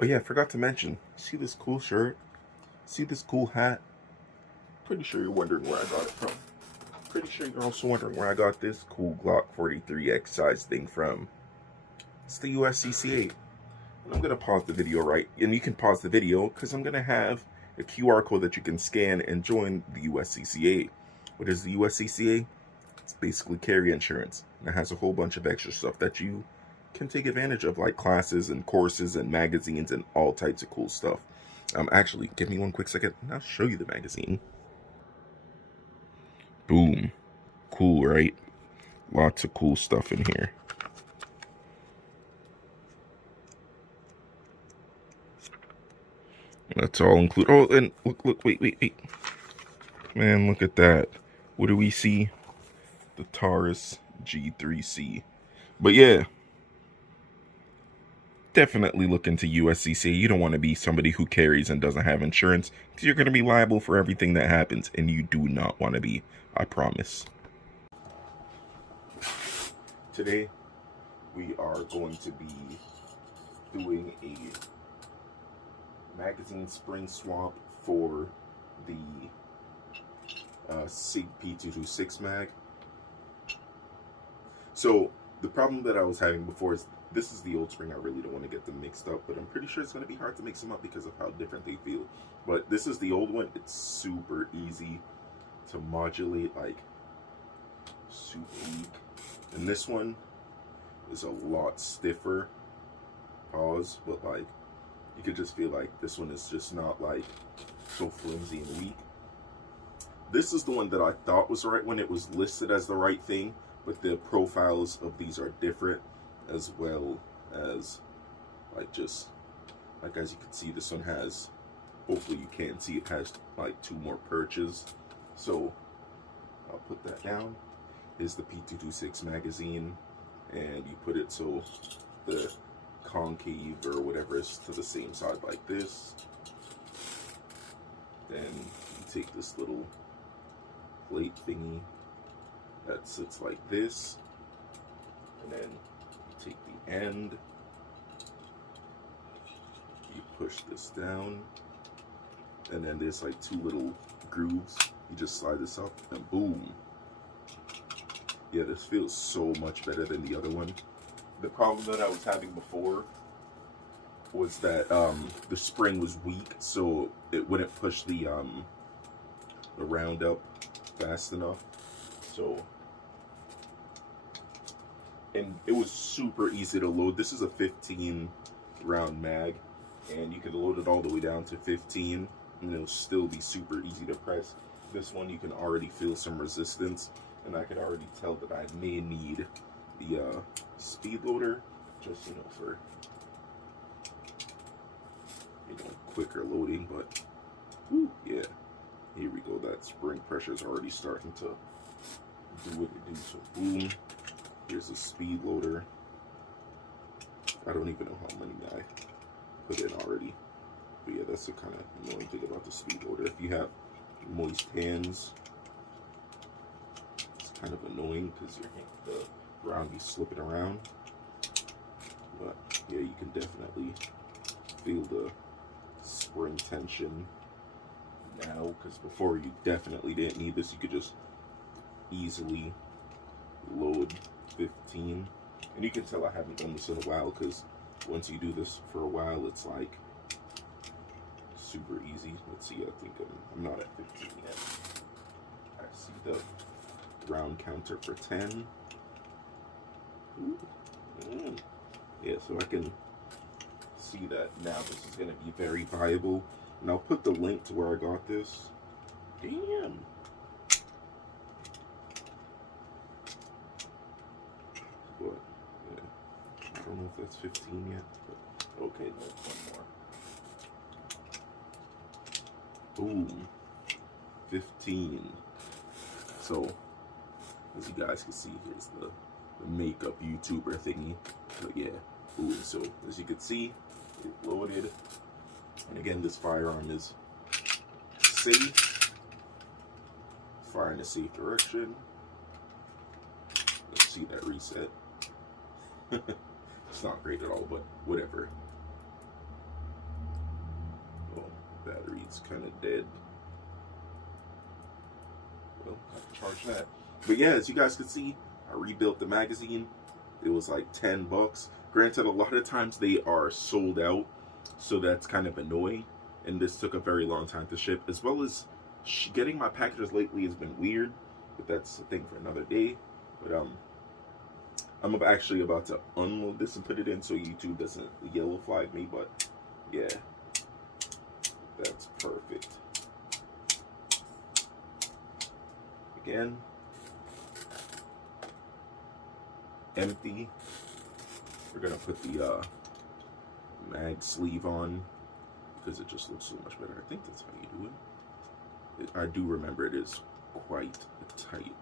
Oh yeah, I forgot to mention. See this cool shirt? See this cool hat? Pretty sure you're wondering where I got it from. Pretty sure you're also wondering where I got this cool Glock 43X size thing from. It's the uscca. And I'm gonna pause the video and you can pause the video because I'm gonna have a QR code that you can scan and join the uscca. What is the uscca? It's basically carry insurance. And it has a whole bunch of extra stuff that you can take advantage of, like classes and courses and magazines and all types of cool stuff. Actually, give me one quick second and I'll show you the magazine. Boom. Cool, right? Lots of cool stuff in here. That's all included. Oh, and look, wait. Man, look at that. What do we see? The Taurus G3C. But yeah, definitely look into uscca. You don't want to be somebody who carries and doesn't have insurance because you're going to be liable for everything that happens, and you do not want to be. I promise. Today, we are going to be doing a magazine spring swap for the Sig P226 Mag. So the problem that I was having before is this is the old spring. I really don't want to get them mixed up, but I'm pretty sure it's going to be hard to mix them up because of how different they feel. But this is the old one. It's super easy to modulate, like super weak. And this one is a lot stiffer. Pause, but like you could just feel like this one is just not like so flimsy and weak. This is the one that I thought was right when it was listed as the right thing, but the profiles of these are different, as well as like just like as you can see, this one has, hopefully you can see, it has like 2 more perches. So I'll put that down. Is the P226 magazine, and you put it so the concave or whatever is to the same side like this. Then you take this little plate thingy that sits like this, and then you take the end, you push this down, and then there's like 2 little grooves. You just slide this up and boom. Yeah, this feels so much better than the other one. The problem that I was having before was that the spring was weak, so it wouldn't push the round up fast enough. So, and it was super easy to load. This is a 15 round mag, and you can load it all the way down to 15, and it'll still be super easy to press. This one, you can already feel some resistance, and I could already tell that I may need the speed loader, just, you know, for, you know, quicker loading. But whew, yeah, here we go. That spring pressure is already starting to do what it do. So boom, here's a speed loader. I don't even know how many I put in already, but yeah, that's the kind of annoying thing about the speed loader. If you have moist hands, it's kind of annoying because the round be slipping around. But yeah, you can definitely feel the spring tension now, because before you definitely didn't need this. You could just easily load 15, and you can tell I haven't done this in a while, because once you do this for a while, it's like super easy. Let's see, I think I'm not at 15 yet. I see the round counter for 10. Yeah, so I can see that now this is going to be very viable. And I'll put the link to where I got this. Damn. But, yeah, I don't know if that's 15 yet. But, okay, no, one more. Boom. 15. So, as you guys can see, here's the makeup YouTuber thingy. But yeah, ooh, so as you can see, it loaded. And again, this firearm is safe. Fire in a safe direction. Let's see that reset. It's not great at all, but whatever. It's kind of dead. Well, I have to charge that. But yeah, as you guys can see, I rebuilt the magazine. It was like 10 bucks. Granted, a lot of times they are sold out, so that's kind of annoying. And this took a very long time to ship, as well as getting my packages lately has been weird, but that's a thing for another day. But I'm actually about to unload this and put it in so YouTube doesn't yellow flag me, but yeah, that's perfect. Again, empty. We're gonna put the mag sleeve on because it just looks so much better. I think that's how you do it. I do remember it is quite a tight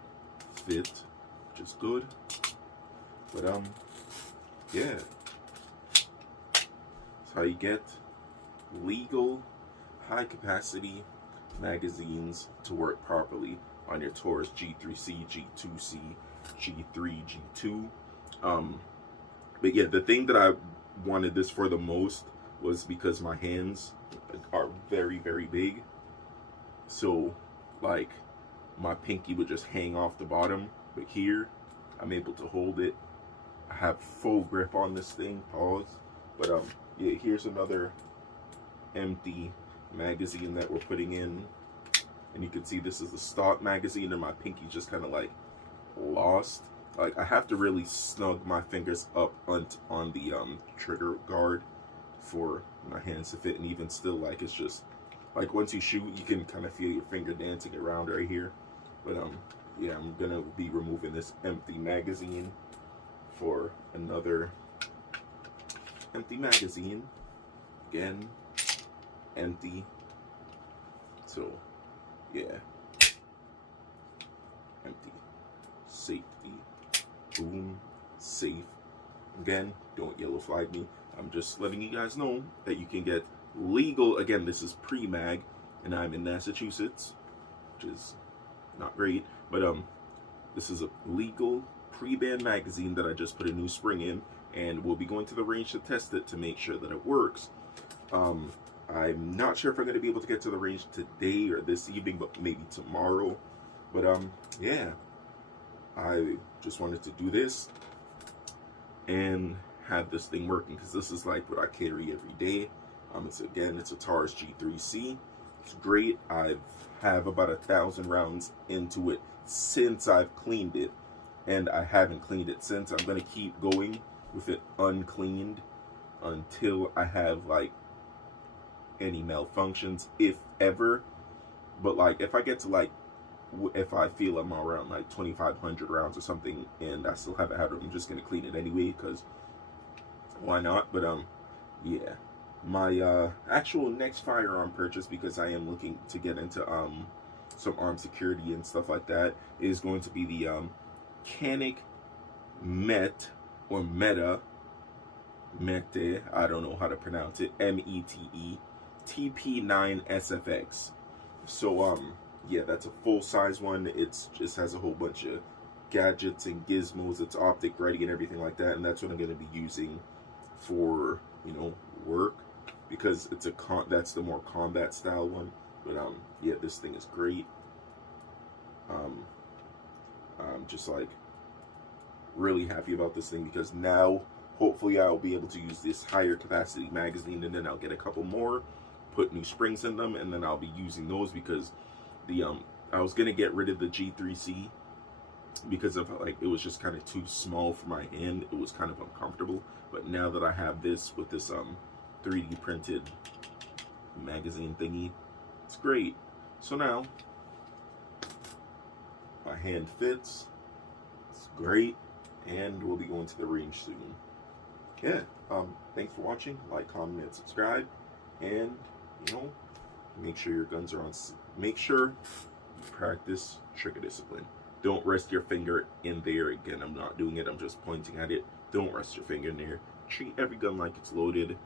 fit, which is good. But yeah, that's how you get legal high capacity magazines to work properly on your Taurus G3C, G2C, G3, G2. But yeah, the thing that I wanted this for the most was because my hands are very, very big. So like my pinky would just hang off the bottom, but here I'm able to hold it. I have full grip on this thing. Pause. But yeah, here's another empty magazine that we're putting in, and you can see this is the stock magazine, and my pinky just kind of like lost. Like I have to really snug my fingers up on the trigger guard for my hands to fit, and even still, like it's just like once you shoot, you can kind of feel your finger dancing around right here. But yeah, I'm gonna be removing this empty magazine for another empty magazine. Again, empty. So yeah, empty. Safety. Boom. Safe. Again, don't yellow flag me. I'm just letting you guys know that you can get legal. Again, this is pre-mag, and I'm in Massachusetts, which is not great, but this is a legal pre-band magazine that I just put a new spring in, and we'll be going to the range to test it to make sure that it works. I'm not sure if I'm going to be able to get to the range today or this evening, but maybe tomorrow. But yeah, I just wanted to do this and have this thing working, because this is like what I carry every day. It's a Taurus G3C. It's great. I have about 1,000 rounds into it since I've cleaned it, and I haven't cleaned it since. I'm gonna keep going with it uncleaned until I have like any malfunctions, if ever. But like if I get to like, if I feel I'm around like 2,500 rounds or something and I still haven't had it, I'm just gonna clean it anyway, because why not? But yeah, my actual next firearm purchase, because I am looking to get into some armed security and stuff like that, is going to be the Canic Mete, I don't know how to pronounce it, METE TP9 SFX. So yeah, that's a full-size one. It's just has a whole bunch of gadgets and gizmos. It's optic ready and everything like that, and that's what I'm going to be using for, you know, work, because it's that's the more combat style one. But yeah, this thing is great. I'm just like really happy about this thing, because now hopefully I'll be able to use this higher capacity magazine, and then I'll get a couple more, put new springs in them, and then I'll be using those, because the I was gonna get rid of the G3C because of like it was just kind of too small for my hand. It was kind of uncomfortable. But now that I have this with this 3D printed magazine thingy, it's great. So now my hand fits. It's great, and we'll be going to the range soon. Yeah. Thanks for watching. Like, comment, and subscribe, and you know, make sure your guns are on. Make sure you practice trigger discipline. Don't rest your finger in there. Again, I'm not doing it. I'm just pointing at it. Don't rest your finger in there. Treat every gun like it's loaded,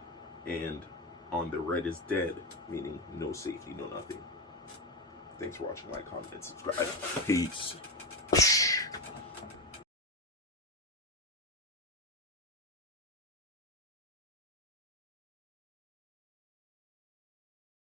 and on the red is dead, meaning no safety, no nothing. Thanks for watching. Like, comment, and subscribe. Peace.